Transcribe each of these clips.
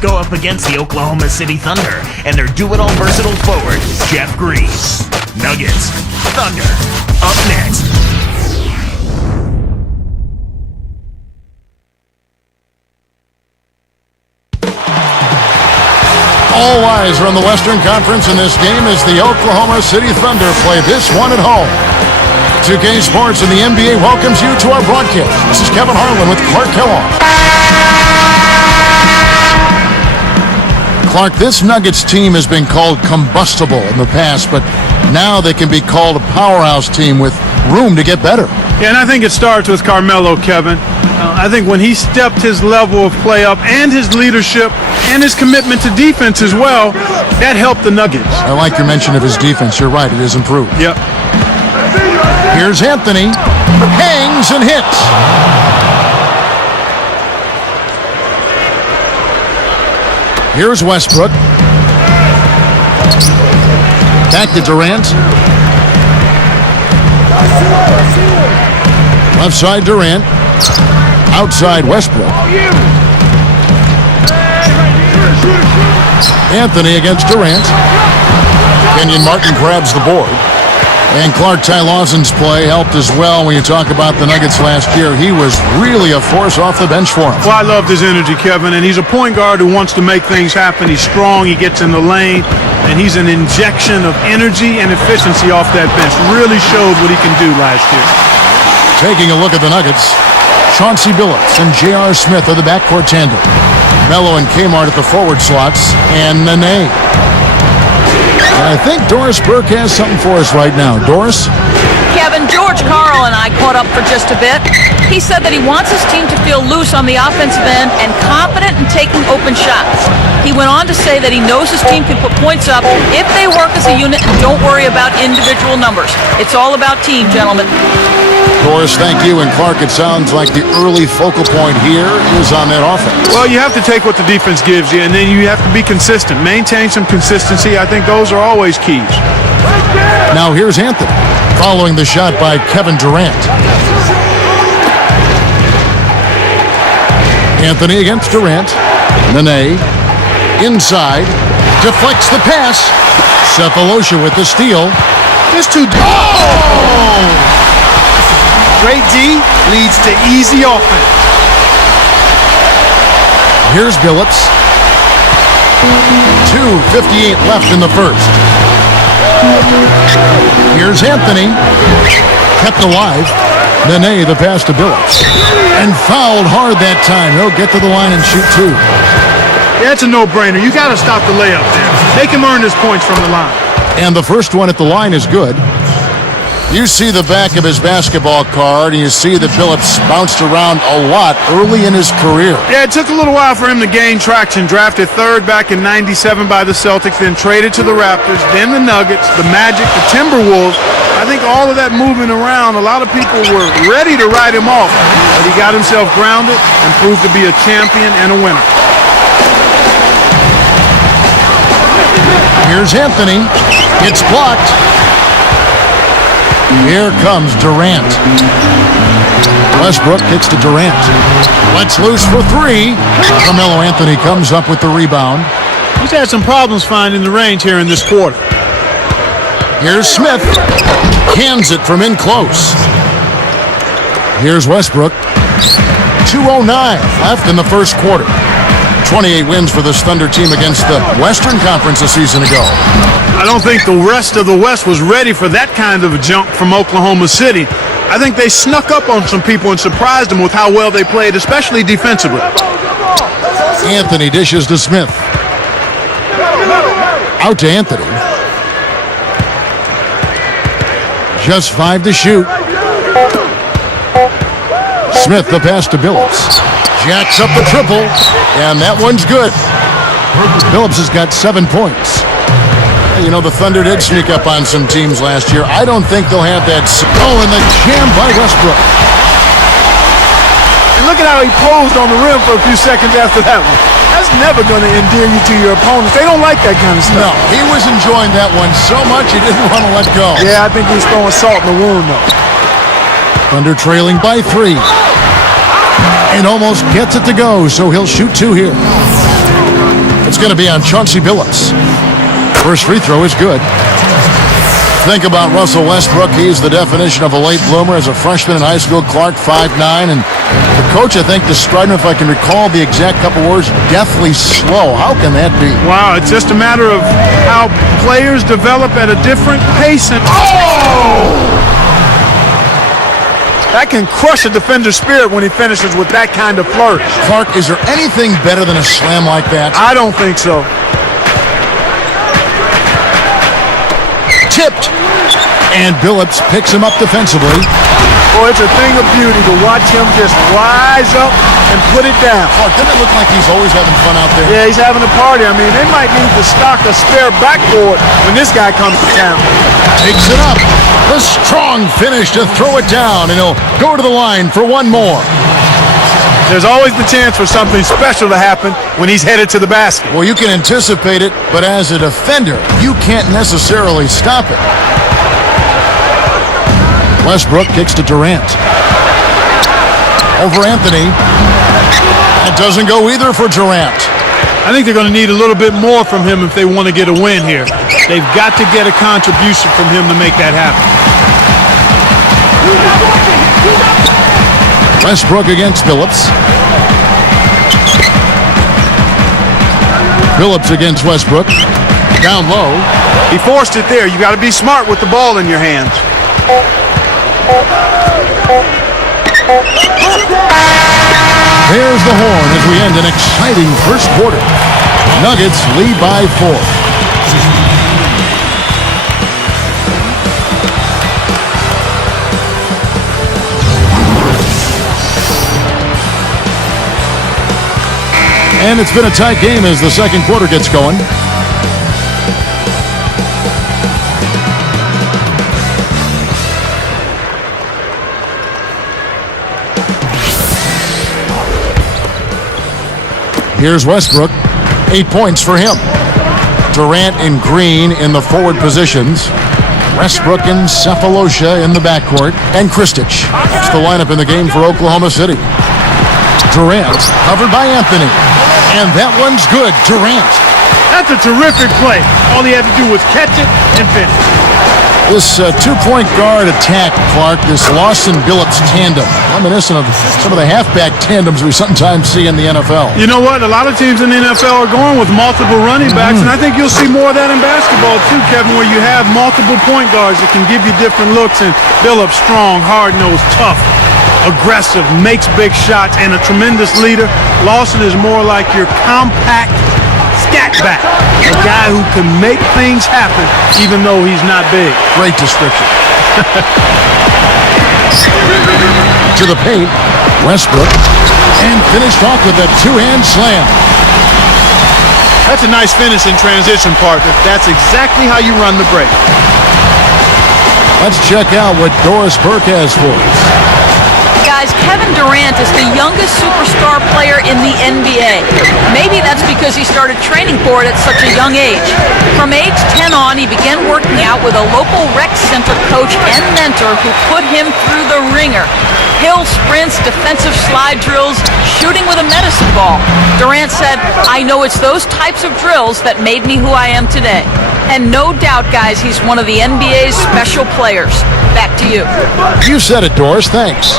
go up against the Oklahoma City Thunder and their do-it-all versatile forward, Jeff Green. Nuggets, Thunder, up next. All eyes are on the Western Conference in this game as the Oklahoma City Thunder play this one at home. 2K Sports and the NBA welcomes you to our broadcast. This is Kevin Harlan with Clark Kellogg. Clark, this Nuggets team has been called combustible in the past, but now they can be called a powerhouse team with room to get better. Yeah, and I think it starts with Carmelo, Kevin. I think when he stepped his level of play up and his leadership and his commitment to defense as well, that helped the Nuggets. I like your mention of his defense. You're right, it has improved. Yep. Here's Anthony. Hangs and hits. Here's Westbrook. Back to Durant. Left side Durant. Outside Westbrook. Anthony against Durant. Kenyon Martin grabs the board. And Clark, Ty Lawson's play helped as well when you talk about the Nuggets last year. He was really a force off the bench for him. Well, I loved his energy, Kevin, and he's a point guard who wants to make things happen. He's strong, he gets in the lane, and he's an injection of energy and efficiency off that bench. Really showed what he can do last year. Taking a look at the Nuggets, Chauncey Billups and J.R. Smith are the backcourt tandem. Melo and Kmart at the forward slots, and Nene. And I think Doris Burke has something for us right now. Doris? Kevin, George Karl and I caught up for just a bit. He said that he wants his team to feel loose on the offensive end and confident in taking open shots. He went on to say that he knows his team can put points up if they work as a unit and don't worry about individual numbers. It's all about team, gentlemen. Doris, thank you. And Clark, it sounds like the early focal point here is on that offense. Well, you have to take what the defense gives you, and then you have to be consistent. Maintain some consistency. I think those are always keys. Now here's Anthony, following the shot by Kevin Durant. Anthony against Durant. Nene, inside, deflects the pass. Cephalosha with the steal. Just too... Oh! Great D leads to easy offense. Here's Billups. 2:58 left in the first. Here's Anthony. Kept alive. Nene, the pass to Billups. And fouled hard that time. He'll get to the line and shoot two. Yeah, it's a no-brainer. You got to stop the layup there. Make him earn his points from the line. And the first one at the line is good. You see the back of his basketball card, and you see that Billups bounced around a lot early in his career. Yeah, it took a little while for him to gain traction. Drafted third back in '97 by the Celtics, then traded to the Raptors, then the Nuggets, the Magic, the Timberwolves. I think all of that moving around, a lot of people were ready to write him off, but he got himself grounded and proved to be a champion and a winner. Here's Anthony. It's blocked. Here comes Durant. Westbrook kicks to Durant. Lets loose for three. Carmelo Anthony comes up with the rebound. He's had some problems finding the range here in this quarter. Here's Smith. Cans it from in close. Here's Westbrook. 2:09 left in the first quarter. 28 wins for this Thunder team against the Western Conference a season ago. I don't think the rest of the West was ready for that kind of a jump from Oklahoma City. I think they snuck up on some people and surprised them with how well they played, especially defensively. Anthony dishes to Smith. Out to Anthony. Just 5 to shoot. Smith the pass to Billups. Jacks up the triple, and that one's good. Billups has got 7 points. You know, the Thunder did sneak up on some teams last year. I don't think they'll have that. Oh, and the jam by Westbrook. And look at how he posed on the rim for a few seconds after that one. That's never going to endear you to your opponents. They don't like that kind of stuff. No, he was enjoying that one so much he didn't want to let go. Yeah, I think he was throwing salt in the wound, though. Thunder trailing by 3. And almost gets it to go, so he'll shoot 2 here. It's going to be on Chauncey Billups. First free throw is good. Think about Russell Westbrook. He's the definition of a late bloomer. As a freshman in high school, Clark 5'9", and the coach, I think, described him, if I can recall the exact couple words, deathly slow. How can that be? Wow, it's just a matter of how players develop at a different pace. And that can crush a defender's spirit when he finishes with that kind of flourish. Clark, is there anything better than a slam like that? I don't think so. Tipped. And Billups picks him up defensively. Boy, it's a thing of beauty to watch him just rise up and put it down. Clark, doesn't it look like he's always having fun out there? Yeah, he's having a party. I mean, they might need to stock a spare backboard when this guy comes to town. Takes it up. A strong finish to throw it down, and he'll go to the line for one more. There's always the chance for something special to happen when he's headed to the basket. Well, you can anticipate it, but as a defender, you can't necessarily stop it. Westbrook kicks to Durant. Over Anthony. That doesn't go either for Durant. I think they're going to need a little bit more from him if they want to get a win here. They've got to get a contribution from him to make that happen. Westbrook against Billups. Billups against Westbrook. Down low. He forced it there. You got to be smart with the ball in your hands. There's the horn as we end an exciting first quarter. Nuggets lead by 4. And it's been a tight game as the second quarter gets going. Here's Westbrook. 8 points for him. Durant and Green in the forward positions. Westbrook and Cephalosha in the backcourt. And Kristich. That's the lineup in the game for Oklahoma City. Durant covered by Anthony. And that one's good. Durant. That's a terrific play. All he had to do was catch it and finish. This two-point guard attack, Clark, this Lawson-Billups tandem, reminiscent of some of the halfback tandems we sometimes see in the NFL. You know what? A lot of teams in the NFL are going with multiple running backs, and I think you'll see more of that in basketball too, Kevin, where you have multiple point guards that can give you different looks, and Billups strong, hard-nosed, tough, aggressive, makes big shots, and a tremendous leader. Lawson is more like your compact scat back, a guy who can make things happen even though he's not big. Great description. To the paint, Westbrook, and finished off with a two-hand slam. That's a nice finish in transition, partner. That's exactly how you run the break. Let's check out what Doris Burke has for us. Guys, Kevin Durant is the youngest superstar player in the NBA. Maybe that's because he started training for it at such a young age. From age 10 on, he began working out with a local rec center coach and mentor who put him through the ringer. Hill sprints, defensive slide drills, shooting with a medicine ball. Durant said, "I know it's those types of drills that made me who I am today." And no doubt, guys, he's one of the NBA's special players. Back to you. You said it, Doris. Thanks.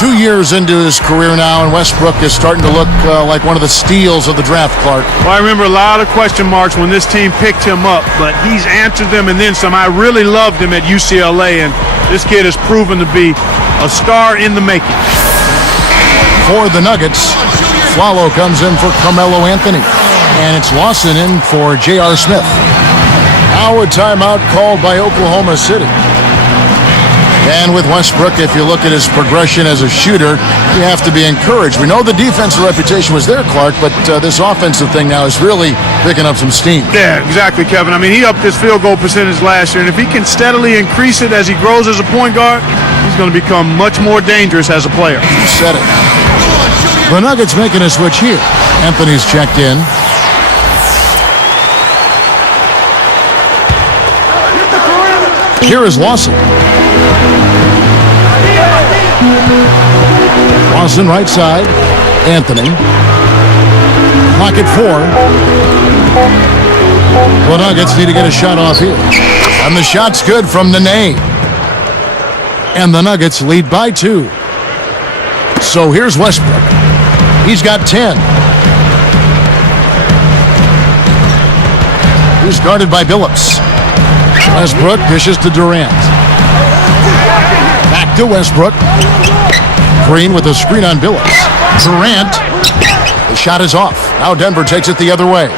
2 years into his career now, and Westbrook is starting to look like one of the steals of the draft, Clark. Well, I remember a lot of question marks when this team picked him up, but he's answered them and then some. I really loved him at UCLA, and this kid has proven to be a star in the making. For the Nuggets, Flalo comes in for Carmelo Anthony, and it's Lawson in for J.R. Smith. Now a timeout called by Oklahoma City. And with Westbrook, if you look at his progression as a shooter, you have to be encouraged. We know the defensive reputation was there, Clark, but this offensive thing now is really picking up some steam. Yeah, exactly, Kevin. I mean, he upped his field goal percentage last year, and if he can steadily increase it as he grows as a point guard, he's going to become much more dangerous as a player. You said it. The Nuggets making a switch here. Anthony's checked in. Here is Lawson. Lawson right side. Anthony. Clock at 4. The Nuggets need to get a shot off here. And the shot's good from Nene. And the Nuggets lead by 2. So here's Westbrook. He's got 10. He's guarded by Billups. Westbrook dishes to Durant. Back to Westbrook. Green with a screen on Billups. Durant. The shot is off. Now Denver takes it the other way.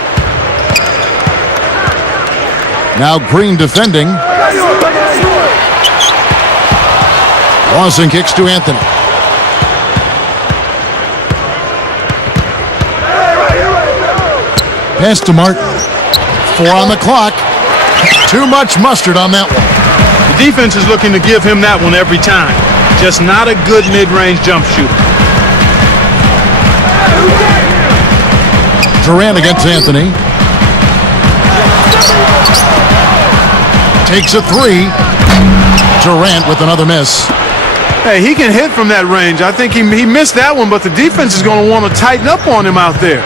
Now Green defending. Lawson kicks to Anthony. Pass to Martin. 4 on the clock. Too much mustard on that one. The defense is looking to give him that one every time. Just not a good mid-range jump shooter. Durant against Anthony. Takes a 3. Durant with another miss. Hey, he can hit from that range. I think he missed that one, but the defense is going to want to tighten up on him out there.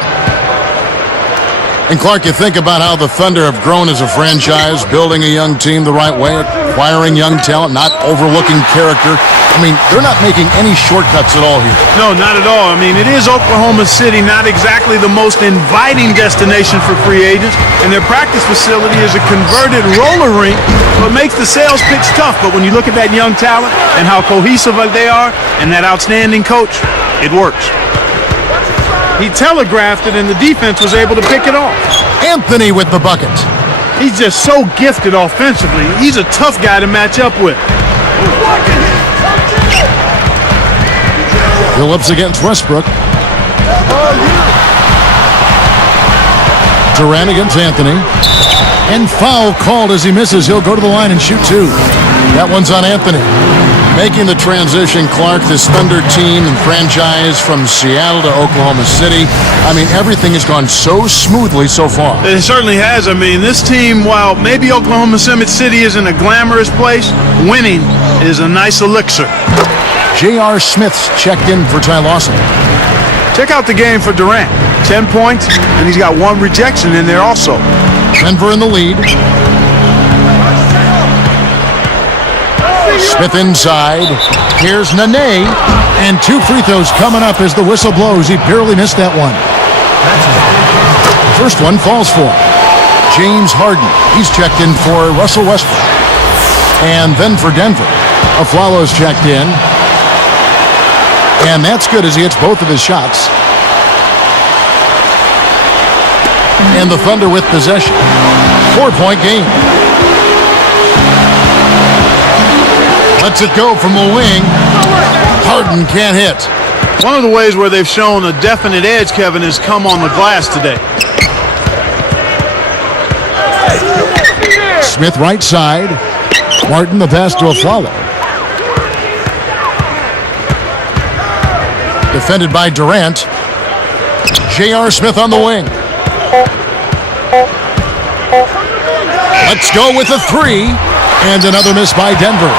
And Clark, you think about how the Thunder have grown as a franchise, building a young team the right way, acquiring young talent, not overlooking character. I mean, they're not making any shortcuts at all here. No, not at all. I mean, it is Oklahoma City, not exactly the most inviting destination for free agents, and their practice facility is a converted roller rink, so it makes the sales pitch tough. But when you look at that young talent and how cohesive they are and that outstanding coach, it works. He telegraphed it, and the defense was able to pick it off. Anthony with the bucket. He's just so gifted offensively. He's a tough guy to match up with. Billups against Westbrook. Durant against Anthony. And foul called as he misses. He'll go to the line and shoot 2. That one's on Anthony. Making the transition, Clark, this Thunder team and franchise from Seattle to Oklahoma City. I mean, everything has gone so smoothly so far. It certainly has. I mean, this team, while maybe Oklahoma City isn't a glamorous place, winning is a nice elixir. J.R. Smith's checked in for Ty Lawson. Check out the game for Durant. 10 points, and he's got 1 rejection in there also. Denver in the lead. Smith inside. Here's Nene. And 2 free throws coming up as the whistle blows. He barely missed that one. First one falls for James Harden. He's checked in for Russell Westbrook. And then for Denver, Aflalo's checked in. And that's good as he hits both of his shots. And the Thunder with possession. 4-point game. Lets it go from the wing. Harden can't hit. One of the ways where they've shown a definite edge, Kevin, has come on the glass today. Smith right side. Martin the pass to Aflalo. Defended by Durant. J.R. Smith on the wing. Let's go with a 3. And another miss by Denver.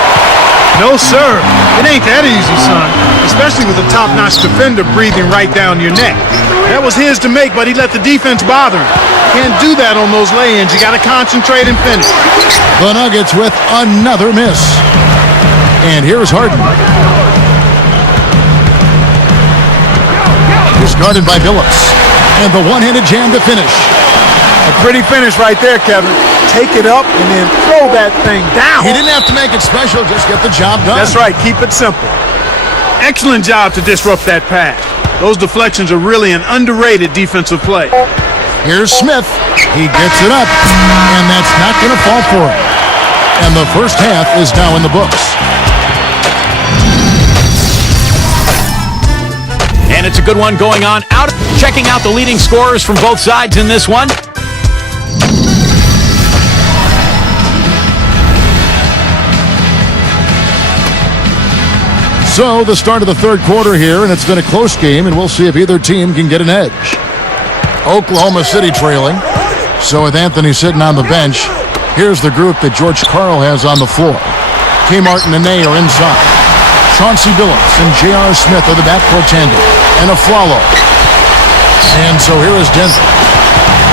No, sir. It ain't that easy, son. Especially with a top-notch defender breathing right down your neck. That was his to make, but he let the defense bother him. Can't do that on those lay-ins. You got to concentrate and finish. The Nuggets with another miss. And here's Harden. He's guarded by Billups. And the one-handed jam to finish. A pretty finish right there, Kevin. Take it up and then throw that thing down. He didn't have to make it special, just get the job done. That's right, keep it simple. Excellent job to disrupt that pass. Those deflections are really an underrated defensive play. Here's Smith. He gets it up, and that's not going to fall for him. And the first half is now in the books. And it's a good one going on out. Checking out the leading scorers from both sides in this one. So the start of the third quarter here, and it's been a close game, and we'll see if either team can get an edge. Oklahoma City trailing. So with Anthony sitting on the bench, here's the group that George Karl has on the floor. Kmart and Nene are inside. Chauncey Billups and J.R. Smith are the backcourt tandem. And Aflalo. And so here is Denver.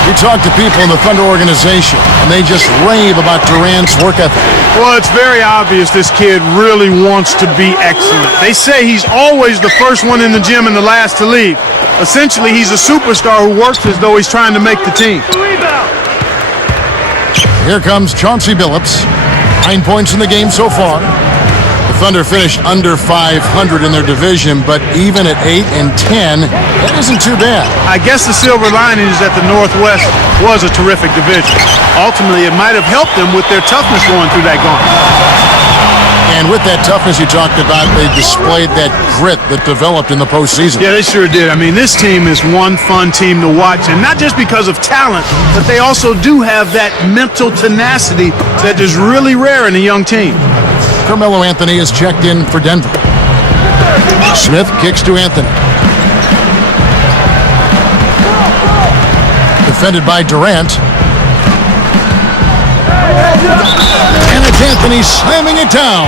You talk to people in the Thunder organization, and they just rave about Durant's work ethic. Well, it's very obvious this kid really wants to be excellent. They say he's always the first one in the gym and the last to leave. Essentially, he's a superstar who works as though he's trying to make the team. Here comes Chauncey Billups. 9 points in the game so far. The Thunder finished under 500 in their division, but even at 8-10, that isn't too bad. I guess the silver lining is that the Northwest was a terrific division. Ultimately, it might have helped them with their toughness going through that gauntlet. And with that toughness you talked about, they displayed that grit that developed in the postseason. Yeah, they sure did. I mean, this team is one fun team to watch, and not just because of talent, but they also do have that mental tenacity that is really rare in a young team. Carmelo Anthony is checked in for Denver. Smith kicks to Anthony. Defended by Durant. And it's Anthony slamming it down.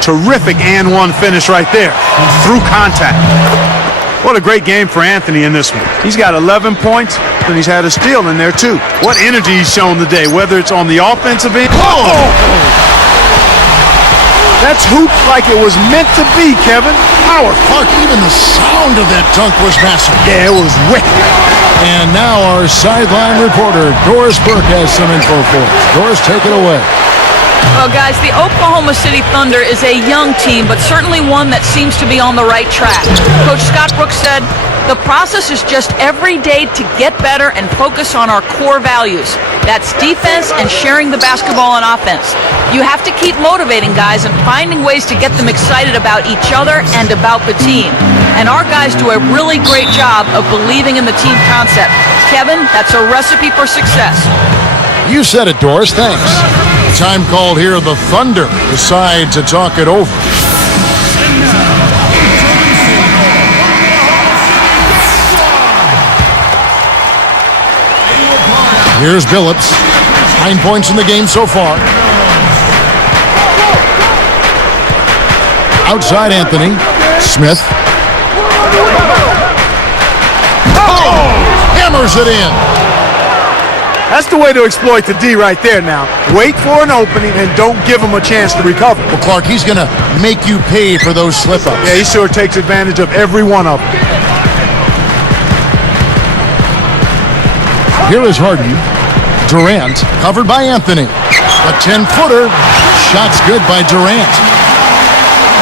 Terrific and one finish right there, through contact. What a great game for Anthony in this one. He's got 11 points, and he's had a steal in there too. What energy he's shown today, whether it's on the offensive end. Oh! That's hooped like it was meant to be, Kevin. Howard Clark, even the sound of that dunk was massive. Yeah, it was wicked. And now our sideline reporter, Doris Burke, has some info for us. Doris, take it away. Well, guys, the Oklahoma City Thunder is a young team, but certainly one that seems to be on the right track. Coach Scott Brooks said, the process is just every day to get better and focus on our core values. That's defense and sharing the basketball on offense. You have to keep motivating guys and finding ways to get them excited about each other and about the team. And our guys do a really great job of believing in the team concept. Kevin, that's a recipe for success. You said it, Doris. Thanks. Time called here. The Thunder decide to talk it over. Here's Billups. 9 points in the game so far. Outside Anthony. Smith. Oh! Hammers it in. That's the way to exploit the D right there now. Wait for an opening and don't give him a chance to recover. Well, Clark, he's going to make you pay for those slip-ups. Yeah, he sure takes advantage of every one of them. Here is Harden. Durant, covered by Anthony. A 10-footer. Shot's good by Durant.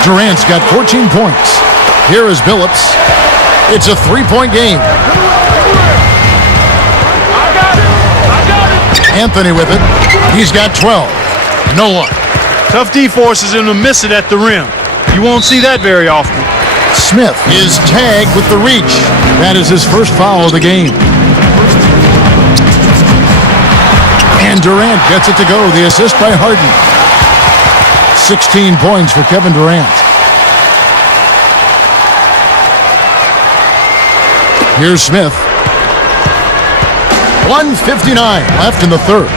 Durant's got 14 points. Here is Billups. It's a 3-point game. Anthony with it. He's got 12. No one. Tough D forces him to miss it at the rim. You won't see that very often. Smith is tagged with the reach. That is his first foul of the game. And Durant gets it to go. The assist by Harden. 16 points for Kevin Durant. Here's Smith. 1:59 left in the third.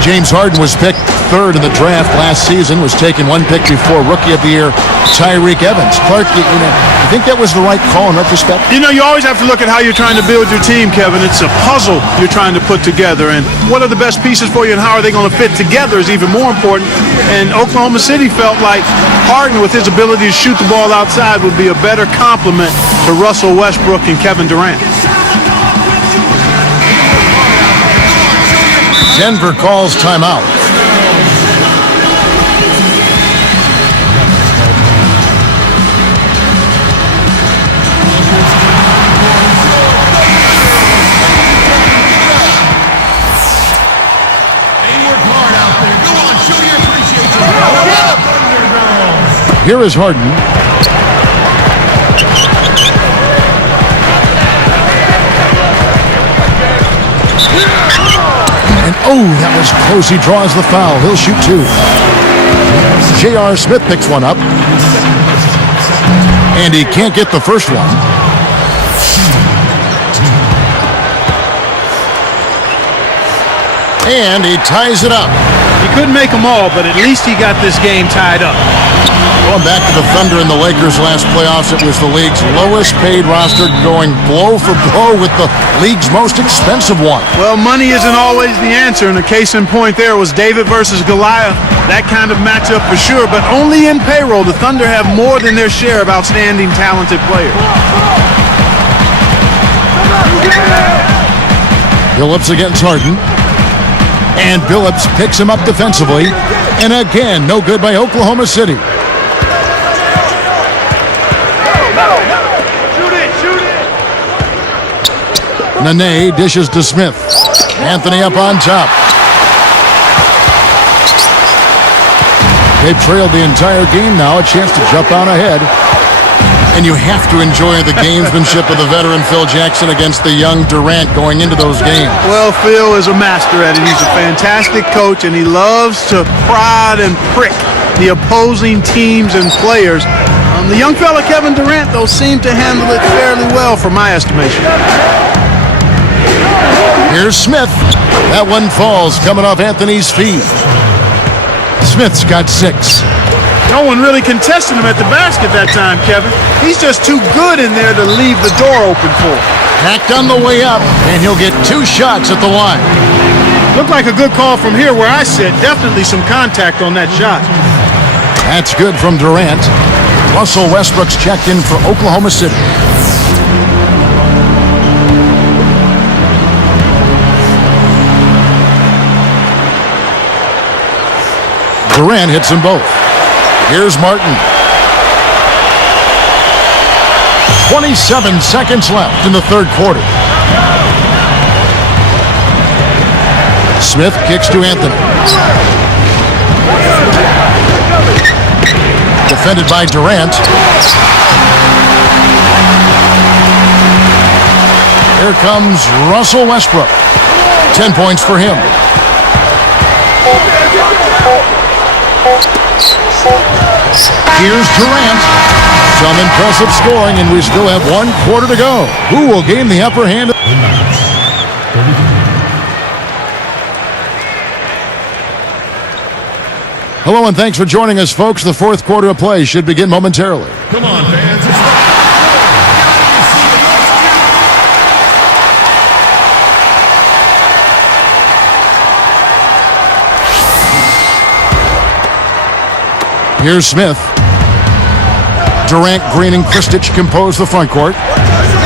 James Harden was picked third in the draft last season, was taken one pick before Rookie of the Year Tyreke Evans. Clark, you think that was the right call in retrospect? You know, you always have to look at how you're trying to build your team, Kevin. It's a puzzle you're trying to put together, and what are the best pieces for you and how are they going to fit together is even more important. And Oklahoma City felt like Harden, with his ability to shoot the ball outside, would be a better complement to Russell Westbrook and Kevin Durant. Denver calls timeout. Here is Harden. And that was close. He draws the foul. He'll shoot two. J.R. Smith picks one up. And he can't get the first one. And he ties it up. He couldn't make them all, but at least he got this game tied up. Going back to the Thunder and the Lakers last playoffs, it was the league's lowest paid roster going blow for blow with the league's most expensive one. Well, money isn't always the answer, and a case in point there was David versus Goliath. That kind of matchup for sure, but only in payroll. The Thunder have more than their share of outstanding, talented players. Billups against Harden. And Billups picks him up defensively. And again, no good by Oklahoma City. Nene dishes to Smith. Anthony up on top. They've trailed the entire game now. A chance to jump out ahead. And you have to enjoy the gamesmanship of the veteran Phil Jackson against the young Durant going into those games. Well, Phil is a master at it. He's a fantastic coach, and he loves to prod and prick the opposing teams and players. The young fella Kevin Durant, though, seemed to handle it fairly well from my estimation. Here's Smith. That one falls coming off Anthony's feet. Smith's got 6. No one really contested him at the basket that time, Kevin. He's just too good in there to leave the door open for him. Hacked on the way up, and he'll get 2 shots at the line. Looked like a good call from here where I sit. Definitely some contact on that shot. That's good from Durant. Russell Westbrook's checked in for Oklahoma City. Durant hits them both. Here's Martin. 27 seconds left in the third quarter. Smith kicks to Anthony. Defended by Durant. Here comes Russell Westbrook. 10 points for him. Here's Durant. Some impressive scoring, and we still have 1 quarter to go. Who will gain the upper hand? Hello, and thanks for joining us, folks. The fourth quarter of play should begin momentarily. Come on, fans. Here's Smith. Durant, Green, and Kristich compose the front court.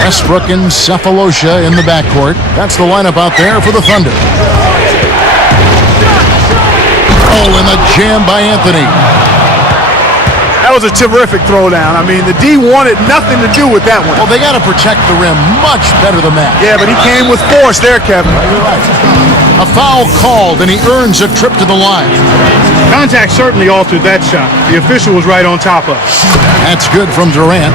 Westbrook and Cephalosha in the backcourt. That's the lineup out there for the Thunder. Oh, and the jam by Anthony. That was a terrific throwdown. I mean, the D wanted nothing to do with that one. Well, they got to protect the rim much better than that. Yeah, but he came with force there, Kevin. You're right. A foul called, and he earns a trip to the line. Contact certainly altered that shot. The official was right on top of it. That's good from Durant.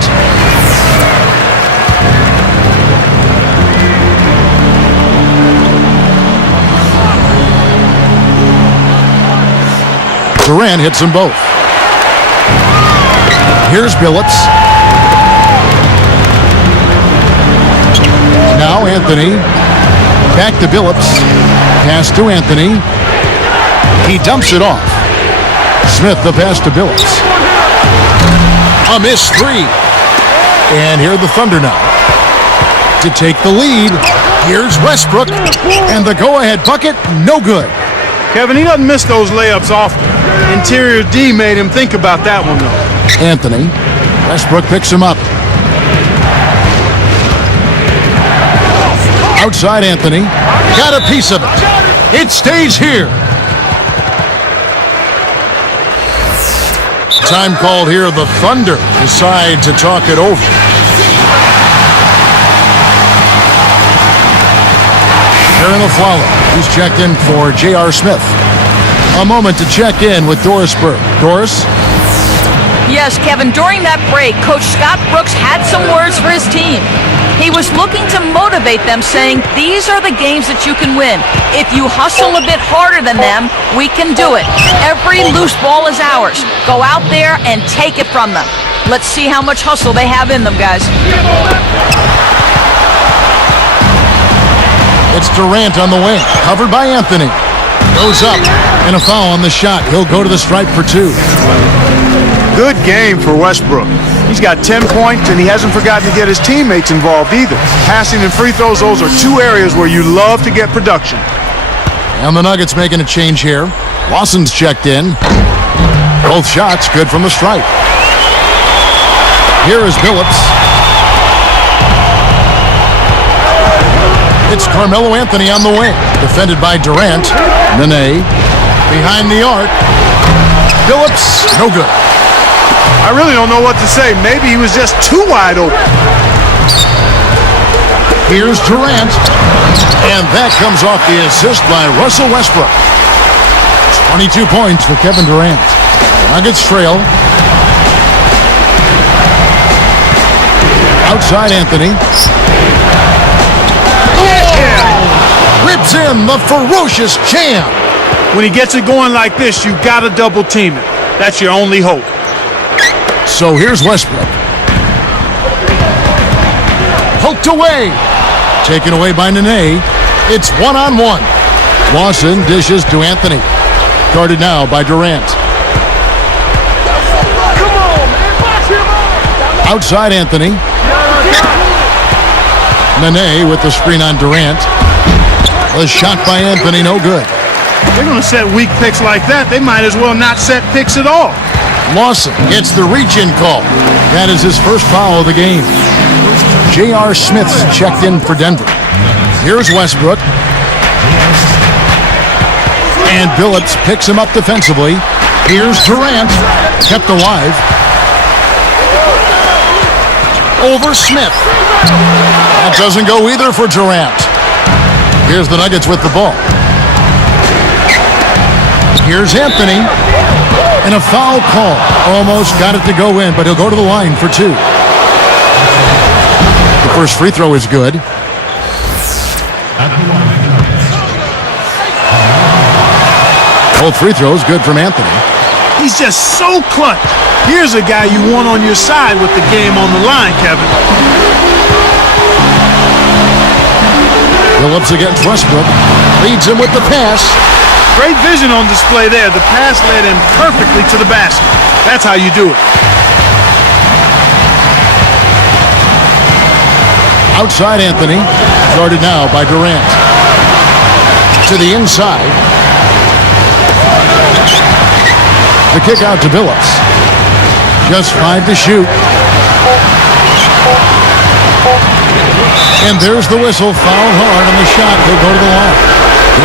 Durant hits them both. Here's Billups. Now Anthony. Back to Billups. Pass to Anthony. He dumps it off. Smith the pass to Billups. A missed 3. And here are the Thunder now. To take the lead. Here's Westbrook. And the go-ahead bucket, no good. Kevin, he doesn't miss those layups often. Interior D made him think about that one, though. Anthony. Westbrook picks him up. Outside Anthony. Got a piece of it. It stays here. Time called here. The Thunder decide to talk it over. Aaron Aflalo, who's checked in for J.R. Smith. A moment to check in with Doris Burke. Doris? Yes, Kevin, during that break, Coach Scott Brooks had some words for his team. He was looking to motivate them, saying, these are the games that you can win. If you hustle a bit harder than them, we can do it. Every loose ball is ours. Go out there and take it from them. Let's see how much hustle they have in them, guys. It's Durant on the wing, covered by Anthony. Goes up, and a foul on the shot. He'll go to the stripe for 2. Good game for Westbrook. He's got 10 points, and he hasn't forgotten to get his teammates involved either. Passing and free throws, those are two areas where you love to get production. And the Nuggets making a change here. Lawson's checked in. Both shots good from the stripe. Here is Billups. It's Carmelo Anthony on the wing. Defended by Durant. Nene behind the arc. Billups, no good. I really don't know what to say. Maybe he was just too wide open. Here's Durant. And that comes off the assist by Russell Westbrook. 22 points for Kevin Durant. Nuggets trail. Outside Anthony. Rips in the ferocious jam. When he gets it going like this, you gotta double team it. That's your only hope. So here's Westbrook. Poked away. Taken away by Nene. It's one-on-one. Lawson dishes to Anthony. Guarded now by Durant. Outside Anthony. Nene with the screen on Durant. The shot by Anthony, no good. They're going to set weak picks like that. They might as well not set picks at all. Lawson gets the reach-in call. That is his first foul of the game. J.R. Smith's checked in for Denver. Here's Westbrook. And Billups picks him up defensively. Here's Durant. Kept alive. Over Smith. That doesn't go either for Durant. Here's the Nuggets with the ball. Here's Anthony. And a foul call. Almost got it to go in, but he'll go to the line for two. The first free throw is good. Both free throws good from Anthony. He's just so clutch. Here's a guy you want on your side with the game on the line, Kevin. Billups against Westbrook. Leads him with the pass. Great vision on display there. The pass led him perfectly to the basket. That's how you do it. Outside Anthony. Guarded now by Durant. To the inside. The kick out to Billups. Just 5 to shoot. And there's the whistle. Foul hard on the shot. He'll go to the line.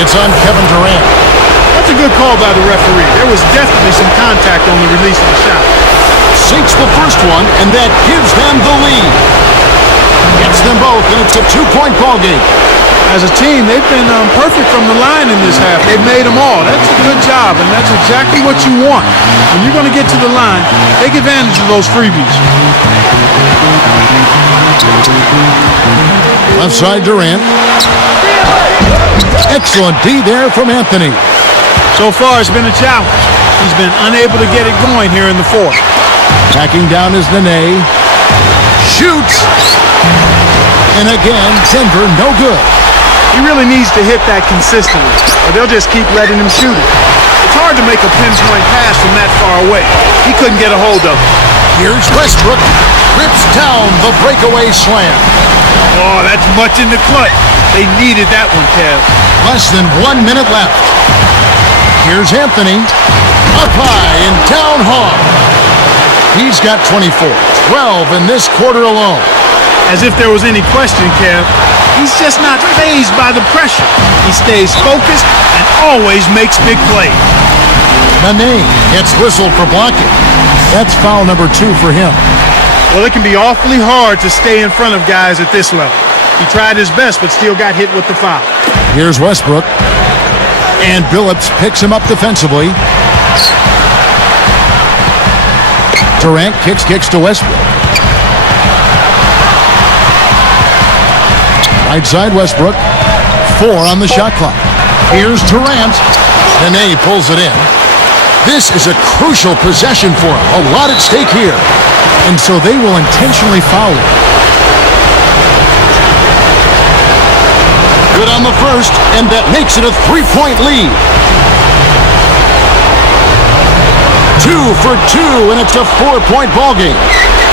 It's on Kevin Durant. That's a good call by the referee. There was definitely some contact on the release of the shot. Sinks the first one, and that gives them the lead. Gets them both, and it's a 2-point ball game. As a team, they've been perfect from the line in this half. They've made them all. That's a good job, and that's exactly what you want. When you're going to get to the line, take advantage of those freebies. Left side Durant. Excellent D there from Anthony. So far, it's been a challenge. He's been unable to get it going here in the fourth. Backing down is Nene. Shoots. And again, Denver, no good. He really needs to hit that consistently, or they'll just keep letting him shoot it. It's hard to make a pinpoint pass from that far away. He couldn't get a hold of it. Here's Westbrook. Rips down the breakaway slam. Oh, that's much in the clutch. They needed that one, Kev. Less than 1 minute left. Here's Anthony. Up high and down hard. He's got 24. 12 in this quarter alone. As if there was any question, Kev. He's just not fazed by the pressure. He stays focused and always makes big plays. Nene gets whistled for blocking. That's foul number 2 for him. Well, it can be awfully hard to stay in front of guys at this level. He tried his best, but still got hit with the foul. Here's Westbrook. And Billups picks him up defensively. Durant kicks to Westbrook. Right side Westbrook. 4 on the shot clock. Here's Durant. Nene pulls it in. This is a crucial possession for him. A lot at stake here. And so they will intentionally foul him. Good on the first, and that makes it a 3-point lead. 2 for 2, and it's a 4-point ball game.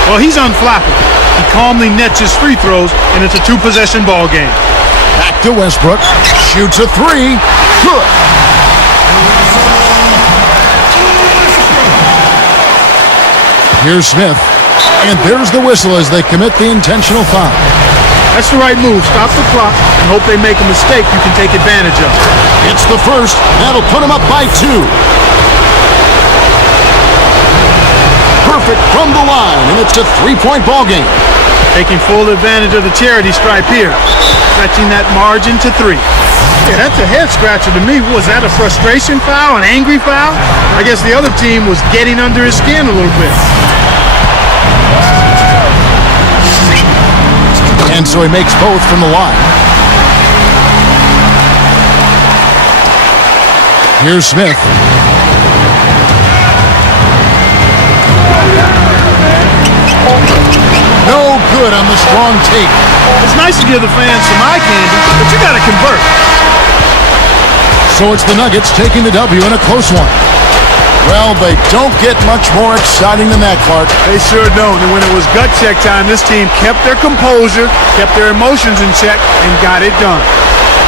Well, he's unflappable. He calmly nets his free throws, and it's a 2-possession ball game. Back to Westbrook. Shoots a 3. Good. Here's Smith. And there's the whistle as they commit the intentional foul. That's the right move. Stop the clock and hope they make a mistake you can take advantage of. It's the first. That'll put them up by 2. Perfect from the line, and it's a 3-point ball game. Taking full advantage of the charity stripe here. Stretching that margin to 3. Yeah, that's a head scratcher to me. Was that a frustration foul, an angry foul? I guess the other team was getting under his skin a little bit. And so he makes both from the line. Here's Smith. No good on the strong take. It's nice to give the fans some eye candy, but you got to convert. So it's the Nuggets taking the W in a close one. Well, they don't get much more exciting than that, Clark. They sure don't. And when it was gut check time, this team kept their composure, kept their emotions in check, and got it done.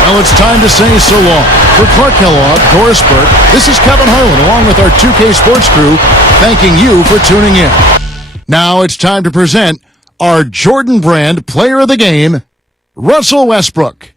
Well, it's time to say so long. For Clark Kellogg, Doris Burke, this is Kevin Harlan, along with our 2K Sports crew, thanking you for tuning in. Now it's time to present our Jordan Brand Player of the Game, Russell Westbrook.